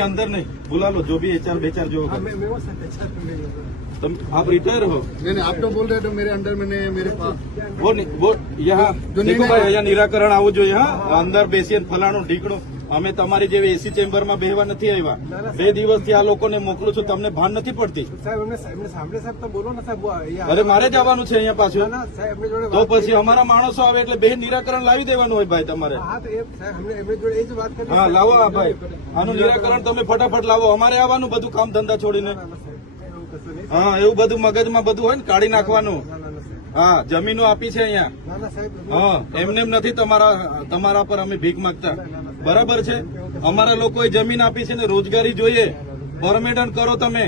अंदर नहीं बुला लो, जो भी HR बेचार जो होगा। तुम आप रिटायर हो? नहीं, आप तो बोल रहे थे मेरे अंडर में नहीं, मेरे पास वो यहाँ देखो भाई, અહીંયા નિરાકરણ આવું જોઈએ। હા, અંદર બેસીને ફલાણું ઢીકણું, અમે તમારી જેવી એસી ચેમ્બરમાં બેહવા નથી આવ્યા। 2 દિવસથી આ લોકોને મોકલું છું, તમને ભાન નથી પડતી? અરે મારે જવાનું છે અહીંયા પાછું, તો પછી અમારા માણસો આવે એટલે બે નિરાકરણ લાવી દેવાનું હોય ભાઈ તમારે। હા લાવો, આ ભાઈ આનું નિરાકરણ તમે ફટાફટ લાવો, અમારે આવવાનું બધું કામ ધંધા છોડીને। હા, એવું બધું મગજમાં બધું હોય ને કાઢી નાખવાનું। હા, જમીનો આપી છે અહીંયા। હા, એમને એમ નથી તમારા પર અમે ભીખ માંગતા, બરાબર છે? અમારા લોકોએ જમીન આપી છે ને રોજગારી જોઈએ, પરમેનન્ટ કરો તમે,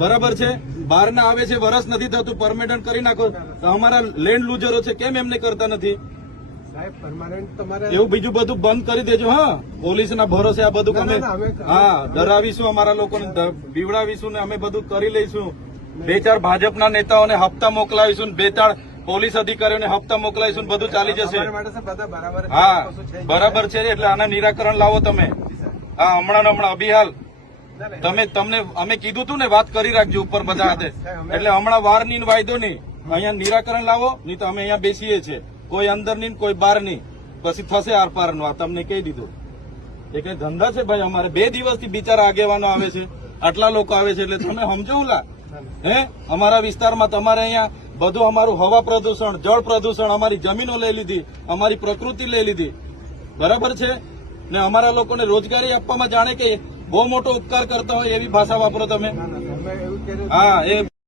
બરાબર છે? બહારના આવે છે, વરસ નથી થતું, પરમેનન્ટ કરી નાખો। અમારા લેન્ડ લુઝરો છે, કેમ એમને કરતા નથી? એવું બીજું બધું બંધ કરી દેજો। હા, પોલીસના ભરોસે આ બધું અમે હા ડરાવીશું, અમારા લોકોને બીવડાવીશું ને અમે બધું કરી લઈશું। 2-4 ભાજપના નેતાઓને હપ્તા મોકલાવીશું, 2-4 પોલીસ અધિકારીઓને હપ્તા મોકલાવીશું, બધું ચાલી જશે। હા બરાબર છે, એટલે આના નિરાકરણ લાવો તમે। હા, હમણાં અભિહાલ તમને અમે કીધું તું ને, વાત કરી રાખજો ઉપર બધા હાથે, એટલે હમણાં વાર ની વાયદો નહીં, અહીંયા નિરાકરણ લાવો, નહીં તો અમે અહીંયા બેસીએ છીએ, કોઈ અંદર નહીં કોઈ બહાર નહીં, પછી થશે આર પાર નું। આ તમને કહી દીધું, એ કઈ ધંધા છે ભાઈ અમારે? 2 દિવસથી બિચારા આગેવાનો આવે છે, આટલા લોકો આવે છે, એટલે તમે સમજો લા હે? અમારા વિસ્તારમાં તમારે અહીંયા બધું અમારું હવા પ્રદૂષણ, જળ પ્રદૂષણ, અમારી જમીનો લઈ લીધી, અમારી પ્રકૃતિ લઈ લીધી, બરાબર છે ને? અમારા લોકોને રોજગારી આપવામાં જાણે કે બહુ મોટો ઉપકાર કરતા હોય એવી ભાષા વાપરો તમે। હા, એ